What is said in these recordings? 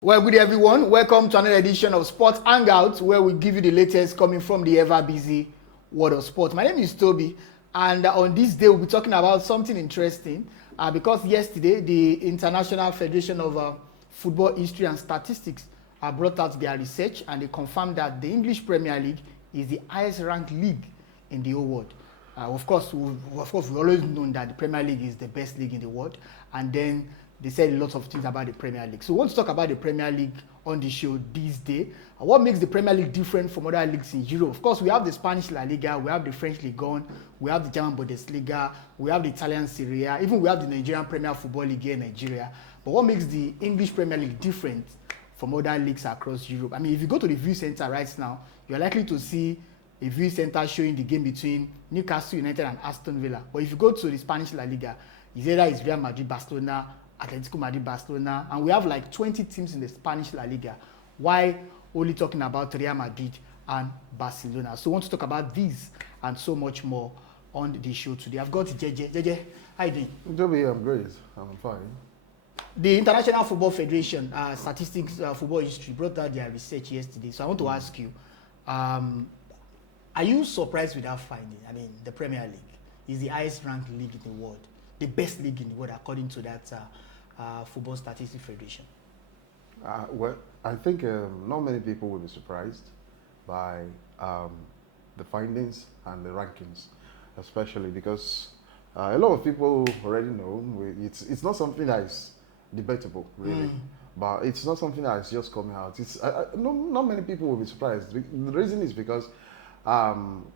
Well, good day, everyone. Welcome to another edition of Sports Hangouts, where we give you the latest coming from the ever-busy world of sports. My name is Toby, and on this day, we'll be talking about something interesting because yesterday, the International Federation of Football History and Statistics brought out their research, and they confirmed that the English Premier League is the highest-ranked league in the whole world. Of course, we've always known that the Premier League is the best league in the world, and then they said lots of things about the Premier League. So we want to talk about the Premier League on the show this day. What makes the Premier League different from other leagues in Europe? Of course, we have the Spanish La Liga, we have the French Ligue 1, we have the German Bundesliga, we have the Italian Serie A, even we have the Nigerian Premier Football League here in Nigeria. But what makes the English Premier League different from other leagues across Europe? I mean, if you go to the View Center right now, you're likely to see a View Center showing the game between Newcastle United and Aston Villa. But if you go to the Spanish La Liga, it's Real Madrid, Barcelona, Atletico Madrid, Barcelona, and we have like 20 teams in the Spanish La Liga. Why only talking about Real Madrid and Barcelona? So I want to talk about these and so much more on the show today. I've got JJ. JJ, how you doing? Toby, I'm great. I'm fine. The International Football Federation, Statistics, Football History, brought out their research yesterday. So I want to ask you, are you surprised with that finding? I mean, the Premier League is the highest ranked league in the world, the best league in the world, according to that Football Statistics Federation. Well, I think not many people will be surprised by the findings and the rankings, especially because a lot of people already know it's not something that is debatable, really. But it's not something that is just coming out. It's not many people will be surprised. The reason is because from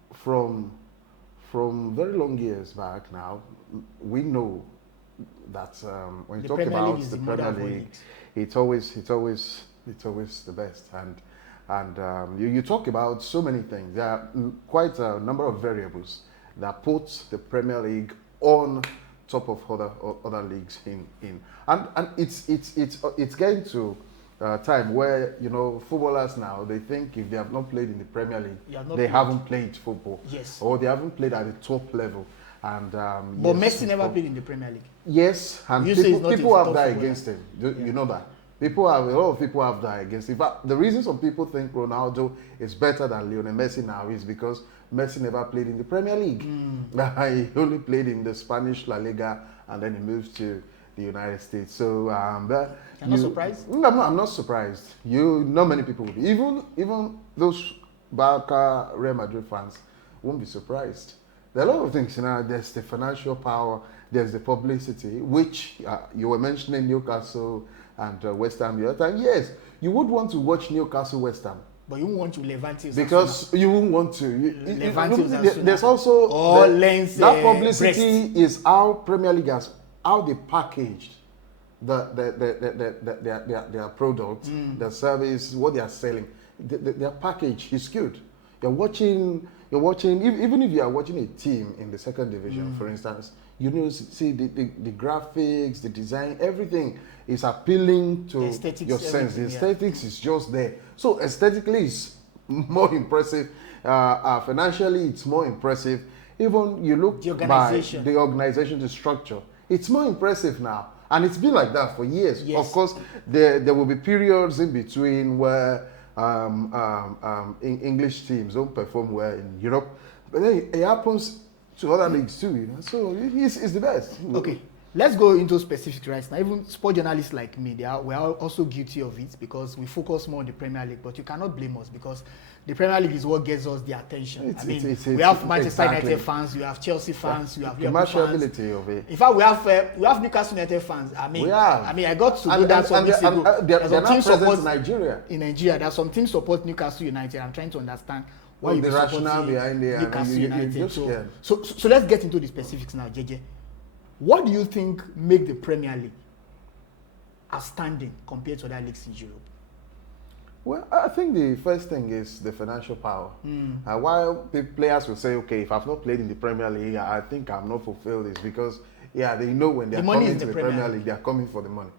very long years back now, we know that when you talk about the Premier League, it's always the best. And you talk about so many things. There are quite a number of variables that put the Premier League on top of other leagues in and it's getting to time where footballers now, they think if they have not played in the Premier League, they haven't played football. Yes. Or they haven't played at the top level. And but yes, Messi never played in the Premier League. Yes, and people have that against him. You know that. A lot of people have that against him. But the reason some people think Ronaldo is better than Lionel Messi now is because Messi never played in the Premier League. He only played in the Spanish La Liga, and then he moved to the United States. So you're not surprised? No, I'm not surprised. Not many people will be. Even those Barca, Real Madrid fans won't be surprised. There are a lot of things. There's the financial power, there's the publicity, which you were mentioning Newcastle and West Ham the other time. Yes, you would want to watch Newcastle, West Ham. But you won't want to Levante. Because you won't want to. There's also that publicity is how Premier League has, how they packaged their product, their service, what they are selling. Their package is good. You're watching, even if you are watching a team in the second division, for instance, see the graphics, the design, everything is appealing to your sense. The aesthetics is just there. So aesthetically, it's more impressive. Financially, it's more impressive. Even you look by the organization, the structure, it's more impressive now. And it's been like that for years. Yes. Of course, there will be periods in between where English teams don't perform well in Europe, but then it happens to other leagues too. So it's the best. Okay, let's go into specifics right now. Even sport journalists like me, we are also guilty of it because we focus more on the Premier League. But you cannot blame us because the Premier League is what gets us the attention. We have Manchester United fans, we have Chelsea fans, we have Liverpool fans. Of it. In fact, we have Newcastle United fans. I got to know that some weeks ago. They're not present in Nigeria. In Nigeria, there are some teams support Newcastle United. I'm trying to understand why the rationale behind it. Newcastle United. So let's get into the specifics now, JJ. What do you think make the Premier League outstanding compared to other leagues in Europe? Well, I think the first thing is the financial power. While the players will say, okay, if I've not played in the Premier League, I think I'm not fulfilled, is because, they know when they're coming to the Premier League, they're coming for the money.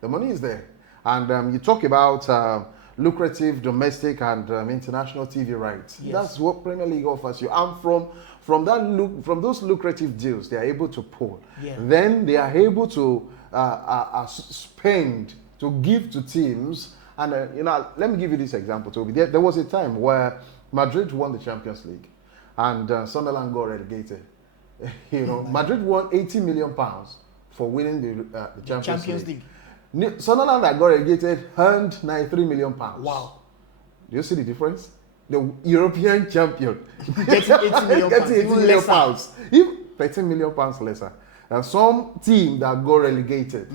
The money is there. And you talk about lucrative domestic and international TV rights. Yes. That's what Premier League offers you. And from those lucrative deals, they are able to pull. Yeah. Then they are able to spend to give to teams. And let me give you this example, Toby. There was a time where Madrid won the Champions League, and Sunderland got relegated. Madrid won 80 million pounds for winning the Champions League. Sunderland that got relegated earned 93 million pounds. Wow. Do you see the difference? The European champion getting 80 million pounds. 80 million pounds. 13 million pounds lesser. And some team that got relegated.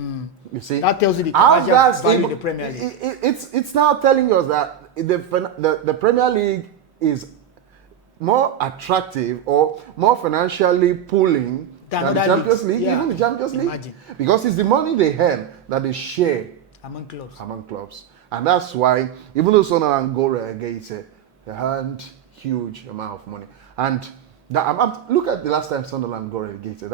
You see? That tells you the commercial value in the Premier League. It's now telling us that the Premier League is more attractive or more financially pulling than the Champions League, even the Champions League. Imagine. Because it's the money they earn that they share among clubs. And that's why, even though Sunderland got relegated, they earned huge amount of money. And look at the last time Sunderland got relegated.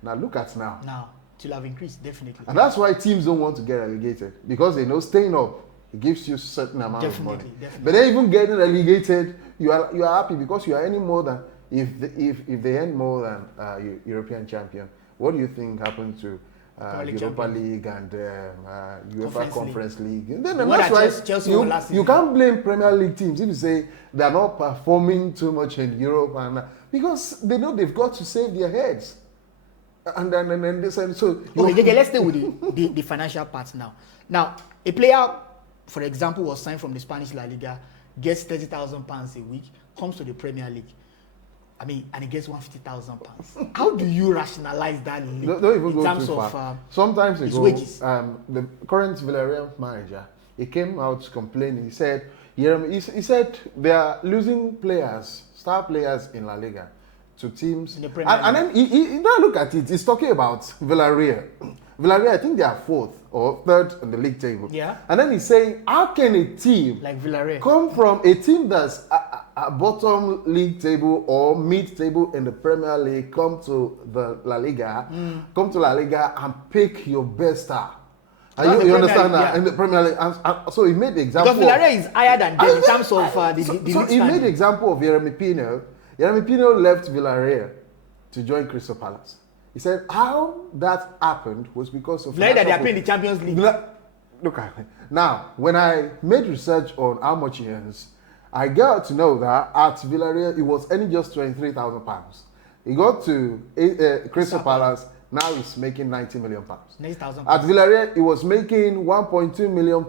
Now look at now. Now, it will have increased, definitely. And that's why teams don't want to get relegated. Because they know staying up, it gives you a certain amount of money. Definitely. But then even getting relegated, you are happy because you are earning more than, if they earn more than European champion, what do you think happened to Europa League and UEFA Conference League? And then that's why you can't blame Premier League teams if you say they're not performing too much in Europe, and because they know they've got to save their heads. And then they said so. Okay, let's stay with the financial part now. Now, a player, for example, was signed from the Spanish La Liga, gets £30,000 a week, comes to the Premier League. And he gets £150,000. How do you rationalize that don't even in terms too of far. Sometimes his wages? The current Villarreal manager, he came out complaining. He said, he said they are losing players, star players in La Liga, to teams. In the Premier League. And then he now look at it. He's talking about Villarreal. Villarreal, I think they are 4th or 3rd on the league table. Yeah. And then he's saying, how can a team like Villarreal come from a team that's a bottom league table or mid table in the Premier League, come to the La Liga, and pick your best star? You understand that? In the Premier League. And so he made the example. Because Villarreal is higher than them in terms of the So he made the example of Yeremy Pino. Yeremy Pino left Villarreal to join Crystal Palace. He said how that happened was because of Villarreal that they are playing the Champions League. Look at it. Now, when I made research on how much he earns, I got to know that at Villarreal he was earning just £23,000. He got to Crystal Palace. Now he's making £90 million. £90,000. At Villarreal, he was making £1.2 million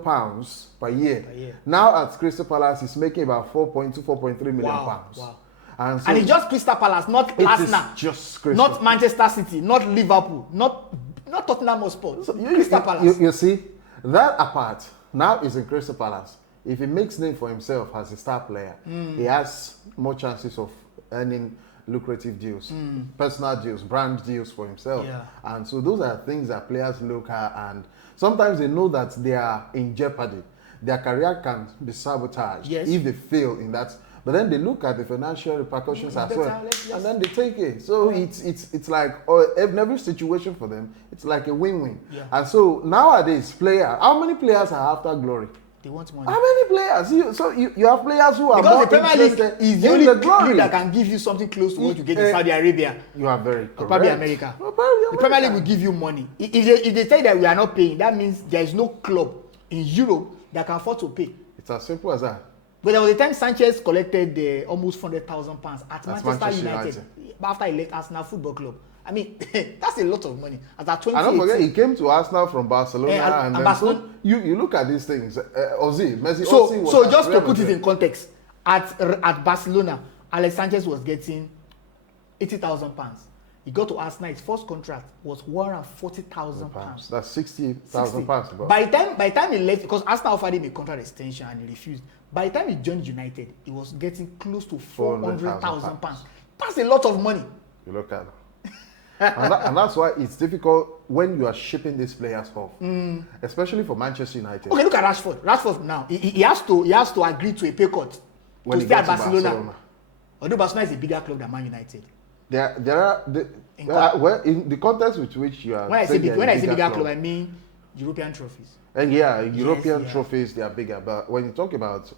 per year. Now at Crystal Palace, he's making about £4.3 million. Wow. And it's just Crystal Palace, not Arsenal, just Crystal. Not Manchester City, not Liverpool, not Tottenham Hotspur. So Crystal Palace. You see, that apart, now he's in Crystal Palace. If he makes name for himself as a star player, he has more chances of earning lucrative deals, personal deals, brand deals for himself. And so those are things that players look at, and sometimes they know that they are in jeopardy. Their career can be sabotaged if they fail in that. But then they look at the financial repercussions as well, and then they take it. So it's like in every situation for them, it's like a win-win. And so nowadays, how many players are after glory? They want money. How many players? You have players who are more interested in the only glory that can give you something close to what you get in Saudi Arabia. You are very correct. Or probably America. The Premier League will give you money. If they say that we are not paying, that means there is no club in Europe that can afford to pay. It's as simple as that. But there was a time Sanchez collected almost £400,000 at Manchester United after he left Arsenal Football Club. That's a lot of money. At 2018. And don't forget, he came to Arsenal from Barcelona, and then Barcelona. So you look at these things. Messi. So just to put it in context, at Barcelona, Alex Sanchez was getting £80,000. He got to Arsenal. His first contract was £140,000. That's £60,000. By the time he left, because Arsenal offered him a contract extension and he refused. By the time he joined United, he was getting close to £400,000. That's a lot of money. You look at it. and that's why it's difficult when you are shipping these players off, especially for Manchester United. Okay, look at Rashford. Rashford now, he has to agree to a pay cut to stay at Barcelona. Although Barcelona is a bigger club than Man United. In the context with which you are when I say bigger club, I mean European trophies. And European trophies, they are bigger. But when you talk about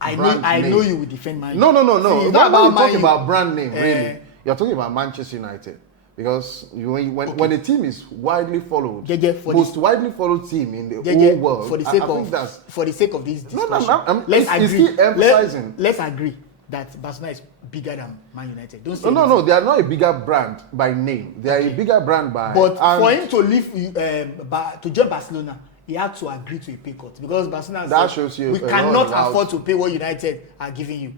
I know you will defend Man United. No. See, When you talk about brand name, really, you're talking about Manchester United. Because when a team is widely followed, most widely folled team in the whole world, for the sake of this discussion, let's agree. Emphasizing. Let's agree that Barcelona is bigger than Man United. Don't say no. They are not a bigger brand by name. They are a bigger brand by. But for him to leave to join Barcelona, he had to agree to a pay cut because Barcelona that shows you we cannot afford to pay what United are giving you.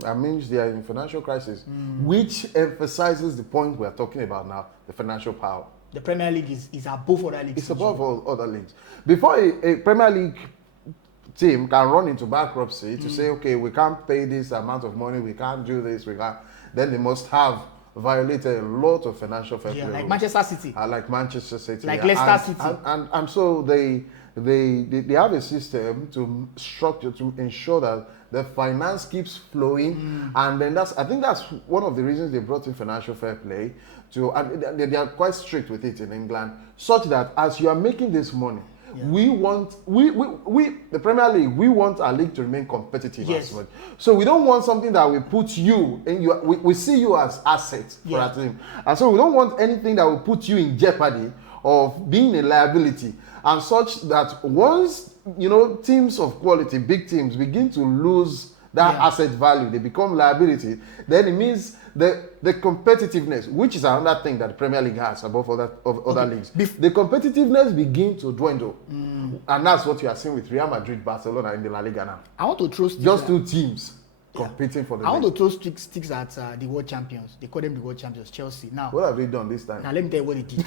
That means they are in financial crisis, which emphasizes the point we are talking about now: the financial power. The Premier League is above other leagues. It's above all other leagues. Before a Premier League team can run into bankruptcy to say, okay, we can't pay this amount of money, we can't do this, we can't, then they must have violated a lot of financial fair play. Like Manchester City. Like Manchester City. Like Leicester City. And so they have a system to structure to ensure that the finance keeps flowing, and then I think that's one of the reasons they brought in financial fair play and they are quite strict with it in England, such that as you are making this money, we the Premier League, we want our league to remain competitive as well. So we don't want something that will put you in we see you as assets for our team. And so we don't want anything that will put you in jeopardy of being a liability, and such that once teams of quality, big teams, begin to lose that asset value, they become liability, then it means the competitiveness, which is another thing that the Premier League has above other leagues, the competitiveness begin to dwindle. And that's what you are seeing with Real Madrid, Barcelona in the La Liga now. I want to throw just two teams competing for the league. I want to throw sticks at the world champions. They call them the world champions, Chelsea. Now, what have they done this time? Now, let me tell you what they did.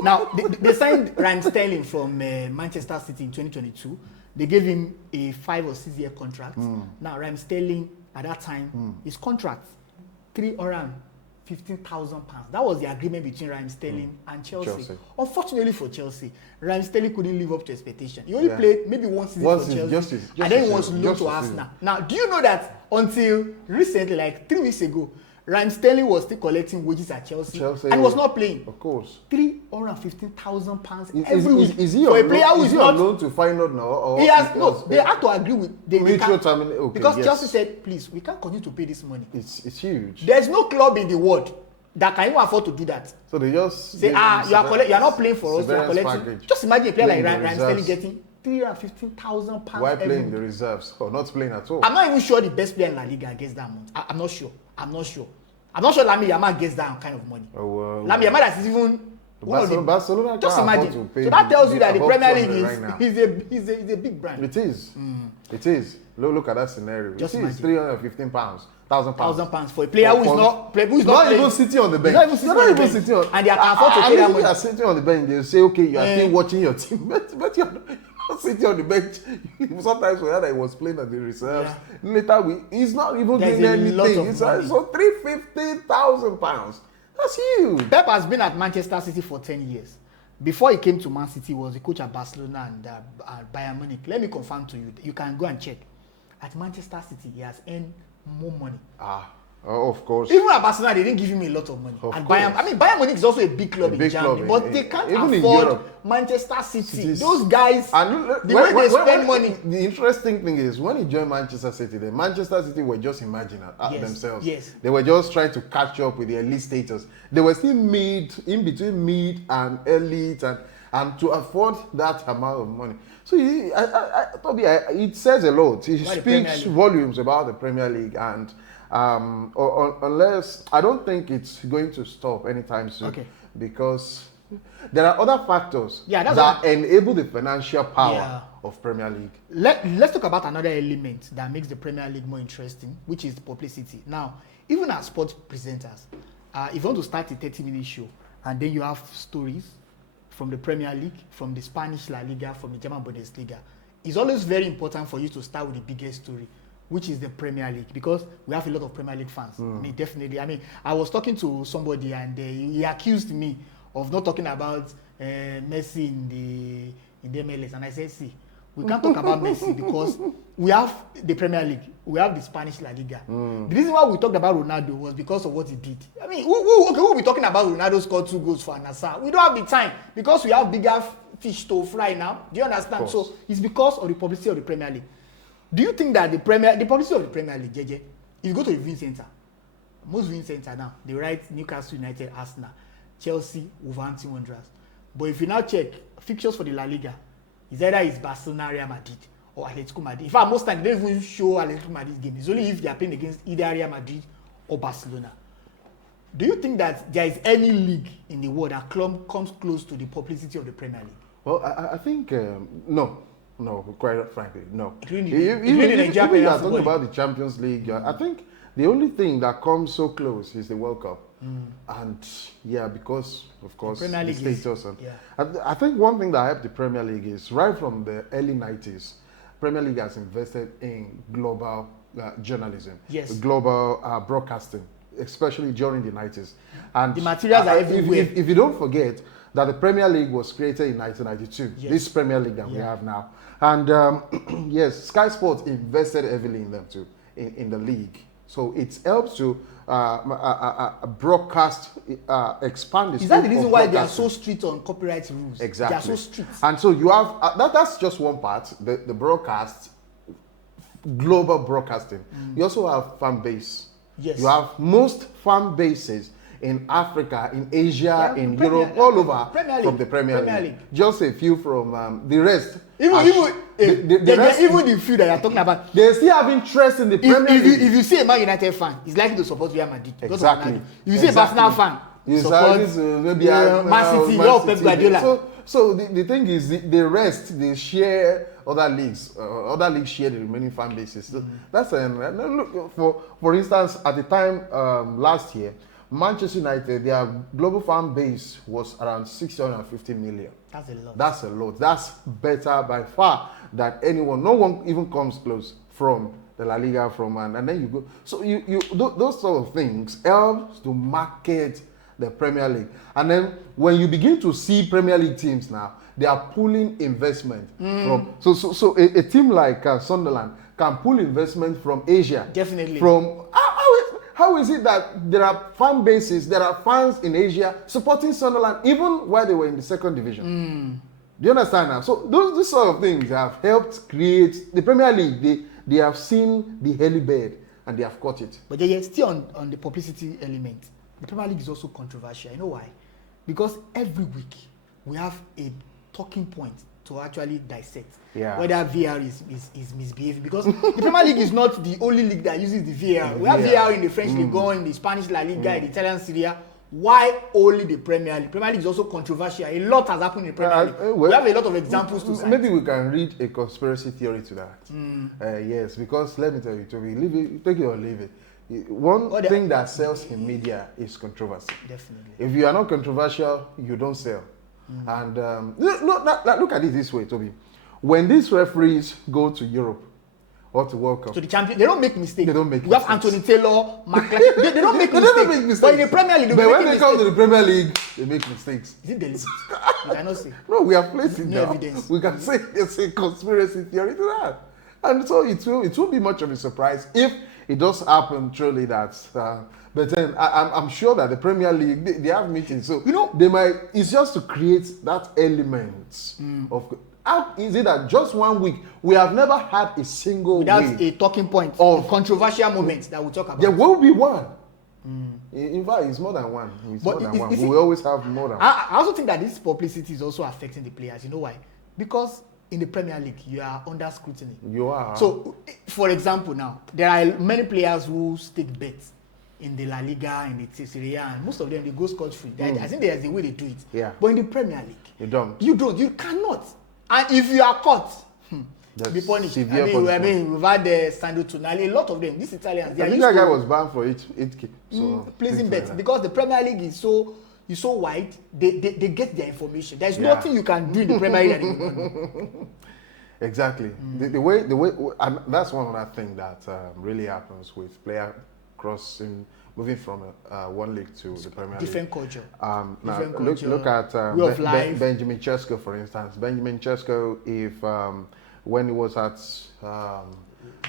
Now, they signed Raheem Sterling from Manchester City in 2022. They gave him a 5 or 6 year contract. Now, Raheem Sterling, at that time, his contract, £315,000. That was the agreement between Raheem Sterling and Chelsea. Unfortunately for Chelsea, Raheem Sterling couldn't live up to expectation. He only played maybe one season for Chelsea, and then he was loaned to Arsenal. Now, do you know that until recently, like 3 weeks ago, Raheem Sterling was still collecting wages at Chelsea and was not playing. Of course. £315,000 every week. Is he for a player who is not known to find out now? Or he has no. They had to agree with because yes. Chelsea said, "Please, we can't continue to pay this money." It's huge. There's no club in the world that can even afford to do that. So they just say, you are not playing for us. You are collecting. Package. Just imagine a player like Raheem Sterling getting £315,000. Why playing the reserves or not playing at all? I'm not even sure the best player in La Liga gets that amount. I'm not sure. I'm not sure Lamine Yamal gets that kind of money. Lamine Yamal is even Barcelona just imagine. So that tells you that the Premier League is a big brand. It is. It is. Look at that scenario. Just it is £315,000. £1,000 for a player who is not even sitting on the bench. Not even sitting on. And they can afford to pay that money. You are sitting on the bench. They say, okay, you are still watching your team, but you're not sitting on the bench. Sometimes we heard that he was playing at the reserves. Later, he's not even doing anything. So £350,000. That's huge. Pep has been at Manchester City for 10 years. Before he came to Man City, he was the coach at Barcelona and Bayern Munich. Let me confirm to you. You can go and check. At Manchester City, he has earned more money. Of course. Even at Barcelona, they didn't give him a lot of money. Bayern Munich is also a big club in Germany, but they can't afford Manchester City. Those guys, the way they spend money. The interesting thing is, when he joined Manchester City, the Manchester City were just imagining themselves. Yes. They were just trying to catch up with the elite status. They were still in between mid and elite, and to afford that amount of money. So it says a lot. It speaks volumes about the Premier League, and unless I don't think it's going to stop anytime soon, because there are other factors that enable the financial power of Premier League. Let's talk about another element that makes the Premier League more interesting, which is publicity. Now, even as sports presenters, if you want to start a 30-minute show and then you have stories from the Premier League, from the Spanish La Liga, from the German Bundesliga, it's always very important for you to start with the biggest story, which is the Premier League, because we have a lot of Premier League fans. I mean, definitely. I mean, I was talking to somebody and he accused me of not talking about Messi in the MLS, and I said, see, we can't talk about Messi because we have the Premier League, we have the Spanish La Liga. The reason why we talked about Ronaldo was because of what he did. I mean, we'll be talking about Ronaldo scored 2 goals for Al-Nassr. We don't have the time because we have bigger fish to fry now. Do you understand? So it's because of the publicity of the Premier League. Do you think that the publicity of the Premier League, JJ, if you go to the viewing center, most viewing center now, they write Newcastle United, Arsenal. Chelsea, Wolverhampton Wanderers. But if you now check fixtures for the La Liga, it's either it's Barcelona, Real Madrid, or Atletico Madrid. In fact, most times they don't even show Atletico Madrid's game. It's only if they are playing against either Real Madrid or Barcelona. Do you think that there is any league in the world that comes close to the publicity of the Premier League? Well, I think no, quite frankly, no. Including Even you are talking about the Champions League. I think the only thing that comes so close is the World Cup. And yeah, because of course the status. I think one thing that helped the Premier League is right from the early 90s, Premier League has invested in global journalism, global broadcasting, especially during the 90s. And the materials are everywhere. If you don't forget that the Premier League was created in 1992, this Premier League that we have now. And yes, Sky Sports invested heavily in them too, in the league. So it helps to broadcast, expand the. Is that the reason why they are so strict on copyright rules? Exactly. They are so strict. And so you have, that's just one part, the broadcast, global broadcasting. You also have fan base. Yes. You have most fan bases in Africa, in Asia, in Europe, all over from the Premier League. Just a few from the rest. Even the few that you are talking about, they still have interest in the Premier League. If you see a Man United fan, he's likely to support Real Madrid. Exactly. If you see a Barcelona fan, you support Man City, or Pep Guardiola. So the thing is, the rest, they share other leagues. Other leagues share the remaining fan bases. So that's look, for instance, at the time last year, Manchester United, their global fan base was around 650 million. That's a lot. That's a lot. That's better by far than anyone. No one even comes close from the La Liga, and then you go. So those sort of things helps to market the Premier League. And then when you begin to see Premier League teams now, they are pulling investment from. So a team like Sunderland can pull investment from Asia. Definitely. How is it that there are fan bases, there are fans in Asia supporting Sunderland even while they were in the second division? Do you understand now? So those sort of things have helped create the Premier League. They have seen the early bird and they have caught it. But yeah, still on the publicity element, the Premier League is also controversial. You know why? Because every week we have a talking point to actually dissect whether VAR is misbehaving, because the Premier League is not the only league that uses the VAR. We have VAR in the French League, in the Spanish La Liga, in the Italian Serie A. Why only the Premier League? Premier League is also controversial. A lot has happened in the Premier League. We have a lot of examples to cite. Maybe we can read a conspiracy theory to that. Yes, because let me tell you, Toby, take it or leave it. One thing that sells in media is controversy. Definitely. If you are not controversial, you don't sell. And look at it this way, Toby. When these referees go to Europe or to World Cup, to the champion, they don't make mistakes. They don't make mistakes. We have Anthony Taylor, McClatchy. They don't make mistakes. But in the Premier League, when they come to the Premier League, they make mistakes. Is it deliberate? You cannot say. No, we have placed it no down. Evidence. We can say it's a conspiracy theory to that. And so it won't be much of a surprise if it does happen truly that. But then I'm sure that the Premier League, they have meetings. So they might. It's just to create that element of. How is it that just 1 week we have never had a single without a talking point of controversial moments that we'll talk about? There will be one. In fact, it's more than one. We always have more than one. I also think that this publicity is also affecting the players. You know why? Because in the Premier League, you are under scrutiny. You are. So, for example, now there are many players who stake bets in the La Liga, in the Serie A, and most of them they go scot-free. I think there's a way they do it. Yeah. But in the Premier League, you don't. You cannot. And if you are caught, be punished. We've had Sandro Tonali, a lot of them. These Italians, I think that guy was banned for 8K. So placing bets because the Premier League is so wide. They get their information. There's nothing you can do in the Premier League that you can. Exactly. The way, and that's one other thing that really happens with player crossing, moving from one league to the Premier League. Different culture. Look at Benjamin Sesko, for instance. Benjamin Sesko, when he was at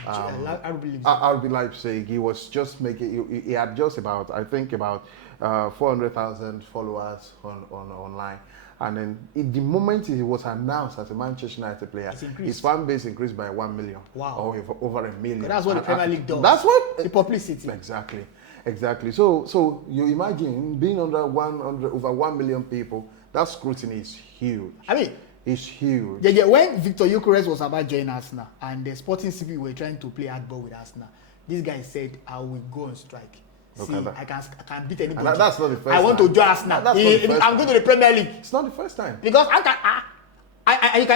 RB Leipzig, he was just making. He had just about 400,000 followers online. And then the moment he was announced as a Manchester United player, his fan base increased by 1 million. Wow. Or over 1 million. But that's what the Premier League does. That's what the publicity. Exactly. Exactly. So you imagine being under over 1 million people. That scrutiny is huge. I mean, it's huge. Yeah, when Victor Gyökeres was about joining Arsenal and the Sporting CP were trying to play hardball with Arsenal, this guy said, "I will go on strike. See, I can beat anybody. And that's not the first I want time. to join Arsenal. I'm going to the Premier League. It's not the first time. Because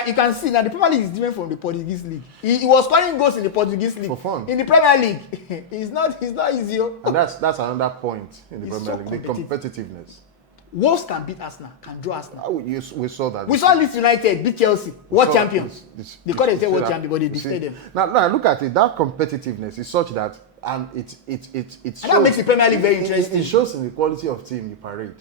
you can see now the Premier League is different from the Portuguese league. He was scoring goals in the Portuguese league For fun. In the Premier League, it's not easy. And that's another point in the It's Premier so League, the competitiveness. Wolves can beat Arsenal, can draw Arsenal. We saw that. We saw Leeds United beat Chelsea, world champions. They call themselves world champions, but they defeated them. Now look at it. That competitiveness is such that, and it and that makes the Premier League very interesting. It shows in the quality of team you parade.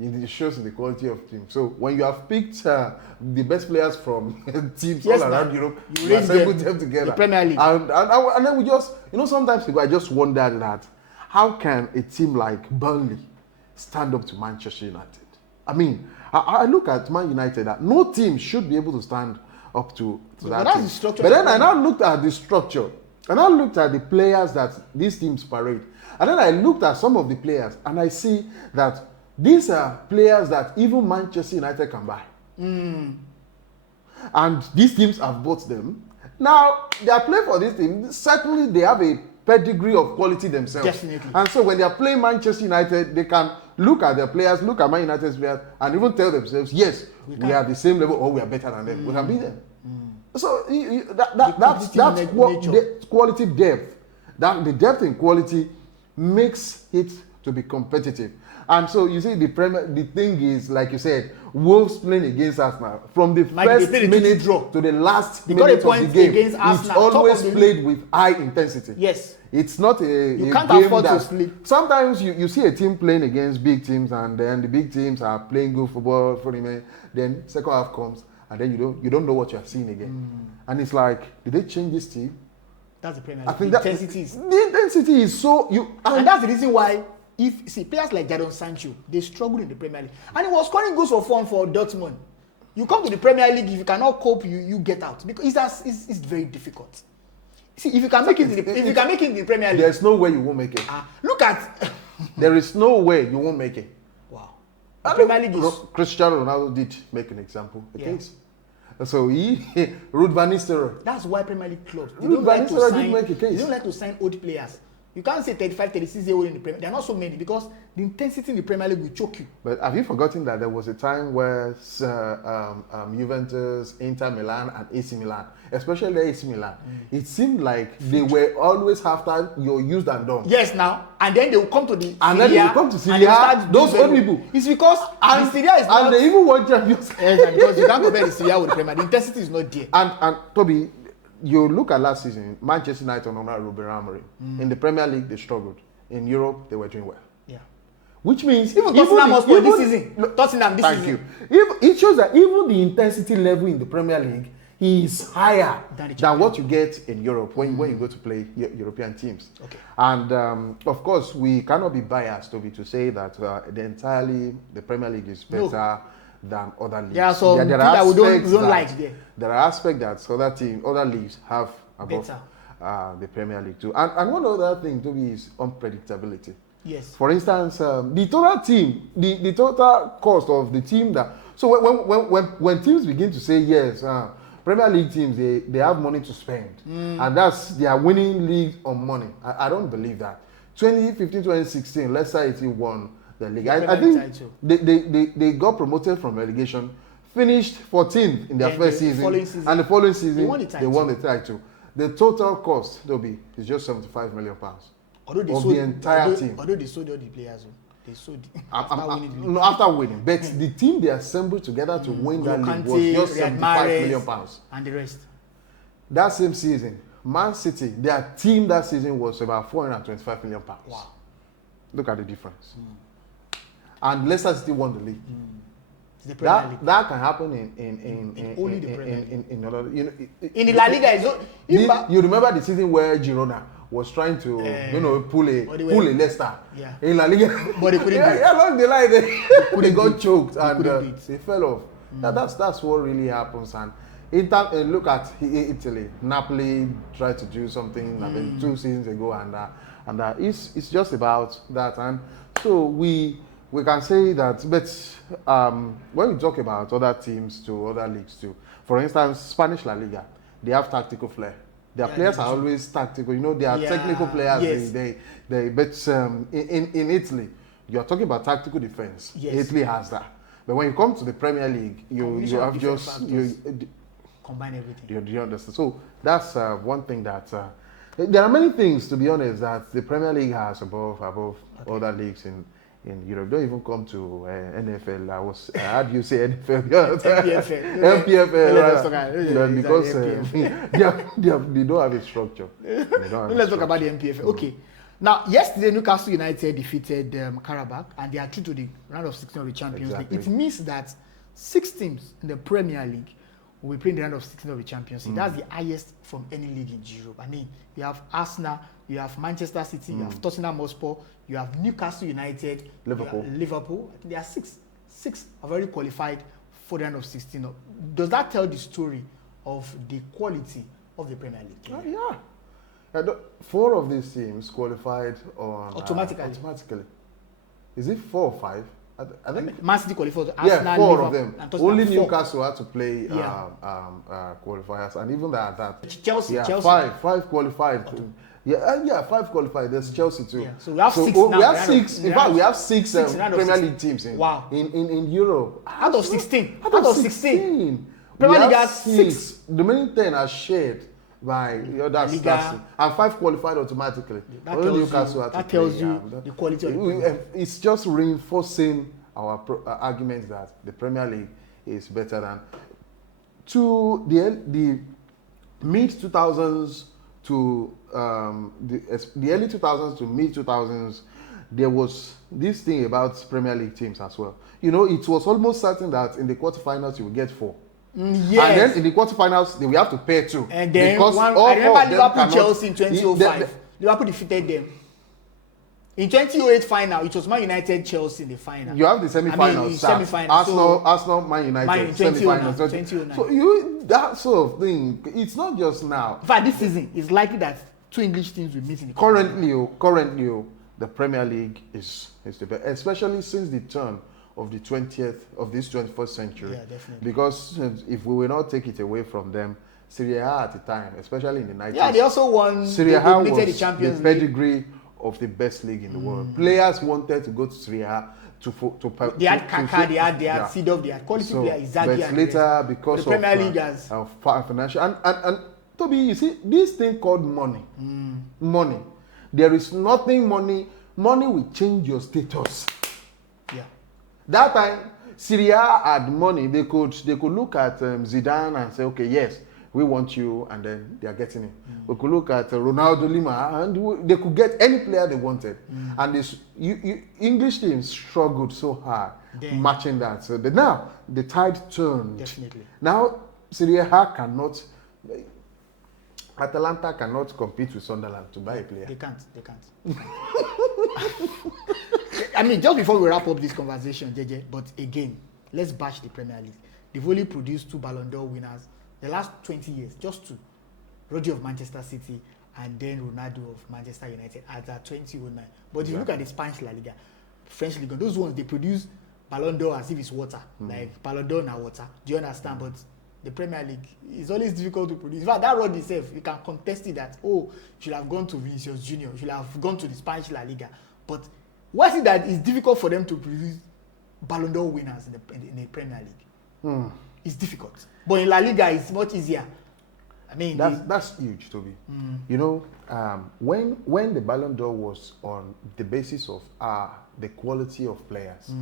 It shows in the quality of team. So when you have picked the best players from teams all around Europe, you assemble them together. The Premier League. And then we just, sometimes I just wonder that how can a team like Burnley stand up to Manchester United? I mean, I look at Man United that no team should be able to stand up to that that's team. the structure. But then I now looked at the structure, and I looked at the players that these teams parade, and then I looked at some of the players, and I see that these are players that even Manchester United can buy. And these teams have bought them. Now, they are playing for this team. Certainly, they have a pedigree of quality themselves. Definitely. And so when they are playing Manchester United, they can look at their players, look at Man United's players, and even tell themselves, yes, we are the same level or we are better than them. We can beat them. So that's quality depth. The depth in quality makes it to be competitive. And so you see, the thing is, like you said, Wolves playing against Arsenal from the first minute to the last minute of the game. It's always played with high intensity. Yes. It's not you can't afford to sleep. Sometimes you see a team playing against big teams, and then the big teams are playing good football for them. Then second half comes, and then you don't know what you are seeing again. And it's like, did they change this team? That's the Premier I League. think The intensity is so and that's the reason why players like Jadon Sancho, they struggle in the Premier League. And he was scoring goals for fun for Dortmund. You come to the Premier League, if you cannot cope, you get out, because it's very difficult. See, if you can make it in the Premier League, there's no way you won't make it. Look at there is no way you won't make it. Wow. The Premier League is Cristiano Ronaldo did make an example, a case. So Ruud van Nistelrooy. That's why Premier League clubs They don't like to sign old players. You can't say 35, 36 years old in the Premier League. There are not so many, because the intensity in the Premier League will choke you. But have you forgotten that there was a time where Juventus, Inter Milan, and AC Milan, especially AC Milan, it seemed like they were always after your used and done. Yes, now. And then they will come to the and then they will come to Syria, those old people. It's because the Syria is not... And they even want champions. Yes, because you can't compare the Syria with the Premier. The intensity is not there. And Toby, you look at last season, Manchester United under Ruben Amorim. In the Premier League, they struggled. In Europe, they were doing well. Yeah. Which means even Tottenham was this season. Tottenham this season. Thank you. It shows that even the intensity level in the Premier League is higher than what you get in Europe when you go to play European teams. Okay. And of course, we cannot be biased, Toby, to say that the Premier League is better than other leagues. There are some things that we don't like there. There are aspects that other leagues have above the Premier League too. And one other thing, Toby, is unpredictability. Yes. For instance, the total team, the total cost of the team that... So when teams begin to say, yes, Premier League teams, they have money to spend. And they are winning league on money. I don't believe that. 2015, 2016, Leicester City won the league. I think they got promoted from relegation, finished 14th in their first season, and the following season they won the title. The total cost, Toby, is just £75 million. The entire team. Although they sold all the players, they sold after winning. But the team they assembled together to win that league was just £75 million. And the rest. That same season, Man City, their team that season was about £425 million. Wow. Look at the difference. And Leicester City won the league. That can happen in only the Premier League. In the La Liga, you remember the season where Girona was trying to pull a Leicester in La Liga, but they couldn't do it. Along the line they got choked and they fell off. That's what really happens. And Look at Italy. Napoli tried to do something I mean 2 seasons ago, and it's just about that. And so we can say that. But when we talk about other teams to other leagues too, for instance, Spanish La Liga, they have tactical flair. Their players are always tactical. You know, they are technical players. Yes. But in Italy, you are talking about tactical defense. Yes. Italy has that. But when you come to the Premier League, you have just combine everything. you understand. So that's one thing that there are many things, to be honest, that the Premier League has above other leagues in Europe. Don't even come to NFL. How do you say NFL? MPFL. Because they don't have a structure. Let's talk about the MPFL. Okay. Now, yesterday, Newcastle United defeated Karabakh, and they are through to the round of 16 of the Champions League. It means that 6 teams in the Premier League will be playing the round of 16 of the Champions League. That's the highest from any league in Europe. I mean, you have Arsenal, you have Manchester City, you have Tottenham Hotspur, you have Newcastle United, Liverpool. I think there are 6. 6 have already qualified for the round of 16. Does that tell the story of the quality of the Premier League? Yeah. 4 of these teams qualified automatically. Is it 4 or 5? I think Man City qualified. Arsenal, 4 Liverpool, of them. Only Newcastle had to play qualifiers, and even that Chelsea. 5 qualified. 5 qualified. There's Chelsea too. Yeah. So we have 6 now. We have 6. In fact, we have 6 Premier League teams in Europe. Out of 16. Out of 16. Premier League has 6. The remaining 10 are shared by that's and 5 qualified automatically. That tells you the quality of the Premier League. It's just reinforcing our argument that the Premier League is better than to the mid 2000s to the early 2000s to mid 2000s. There was this thing about Premier League teams as well. You know, it was almost certain that in the quarterfinals you will get 4. Yes. And then in the quarterfinals, they will have to pay 2. And then I remember Liverpool Chelsea in 2005. Liverpool defeated them. In 2008 final, it was Man United Chelsea in the final. You have the semi-finals. Arsenal, Man United, semi-finals. 2009. So that sort of thing, it's not just now. In fact, this season, it's likely that 2 English teams will meet in the currently, the Premier League is the best, especially since the turn of the 20th of this 21st century. Yeah, definitely. Because if we will not take it away from them, Serie A at the time, especially in the 90s. Yeah, they also won. Serie A was the Champions the pedigree of the best league in the world. Players wanted to go to Serie A they had Kaká, they had Seedorf, they had quality players. But later, because the Premier League has financial and Toby, you see this thing called money. Money. There is nothing money will change your status. Yeah. That time, Syria had money. They could look at Zidane and say, okay, yes, we want you, and then they are getting it. We could look at Ronaldo Lima, and they could get any player they wanted. And this English teams struggled so hard matching that. So, but now the tide turned. Definitely. Now Syria cannot. Atalanta cannot compete with Sunderland to buy a player. They can't. I mean, just before we wrap up this conversation, JJ, but again, let's bash the Premier League. They've only produced 2 Ballon d'Or winners the last 20 years, just 2. Rodri of Manchester City and then Ronaldo of Manchester United at 2009. But if you look at the Spanish La Liga, French Ligue 1, those ones, they produce Ballon d'Or as if it's water. Like Ballon d'Or now water. Do you understand? But the Premier League is always difficult to produce. In fact, that Rodri itself, you can contest it that, you should have gone to Vinicius Junior, you should have gone to the Spanish La Liga. But why is it that it's difficult for them to produce Ballon d'Or winners in the Premier League? It's difficult. But in La Liga, it's much easier. I mean, that's huge, Toby. You know, when the Ballon d'Or was on the basis of the quality of players,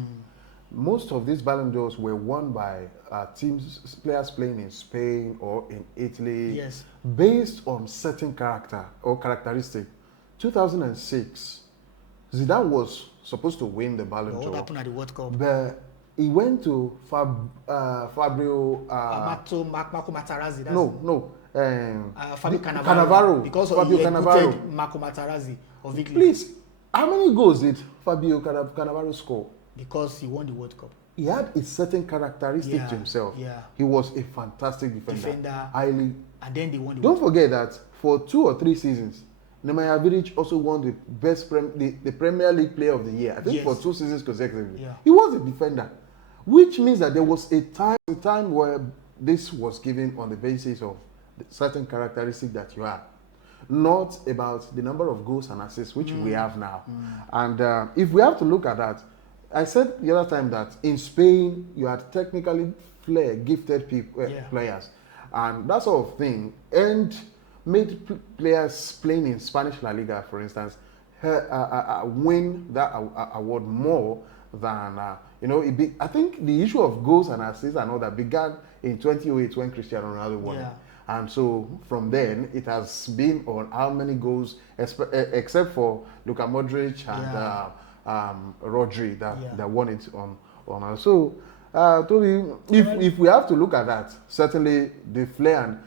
most of these Ballon d'Ors were won by players playing in Spain or in Italy, based on certain character or characteristic. 2006, Zidane was supposed to win the Ballon d'Or. What happened at the World Cup? But he went to Fabio. Marco Materazzi. Fabio Cannavaro. Because he put Marco Materazzi of Italy. Please, how many goals did Fabio Cannavaro score? Because he won the World Cup. he had a certain characteristic Yeah, to himself. yeah. He was a fantastic defender. Highly. And then they won the Don't forget that for 2 or 3 seasons, Nemanja Vidic also won the the Premier League Player of the Year. I think Yes. for 2 seasons consecutively. Yeah. He was a defender, which means that there was a time where this was given on the basis of the certain characteristic that you have, not about the number of goals and assists which we have now. And if we have to look at that, I said the other time that in Spain you had technically gifted people, Yeah. players, and that sort of thing, and made players playing in Spanish La Liga, for instance, win that award more than I think the issue of goals and assists and all that began in 2008 when Cristiano Ronaldo won it. Yeah. And so from then it has been on how many goals, except for Luka Modric and Rodri that won it on us. So Toby, if we have to look at that, certainly the flair and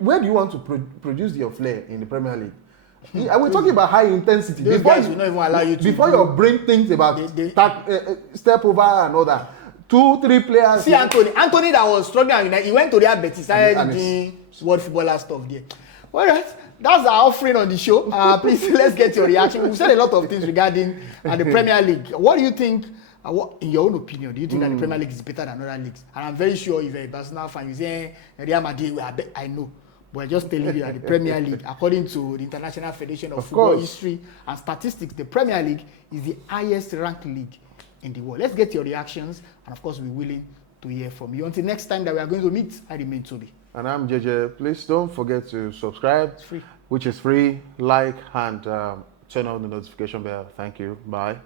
where do you want to produce your flair in the Premier League? We're talking about high intensity. Those guys will not even allow you to. Before you bring things about step over and all that. 2-3 players. See Anthony that was struggling, he went to Real Betis, started doing world footballer stuff there. All right, that's our offering on the show. Please let's get your reaction. We've said a lot of things regarding the Premier League. What do you think? In your own opinion, do you think that the Premier League is better than other leagues? And I'm very sure if you're a Barcelona fan, you say Real Madrid. I know. But I'm just telling you that the Premier League, according to the International Federation of Football History and Statistics, the Premier League is the highest ranked league in the world. Let's get your reactions, and of course, we're willing to hear from you. Until next time that we are going to meet, I remain Toby. And I'm JJ. Please don't forget to subscribe, It's free. which is free, like, and turn on the notification bell. Thank you. Bye.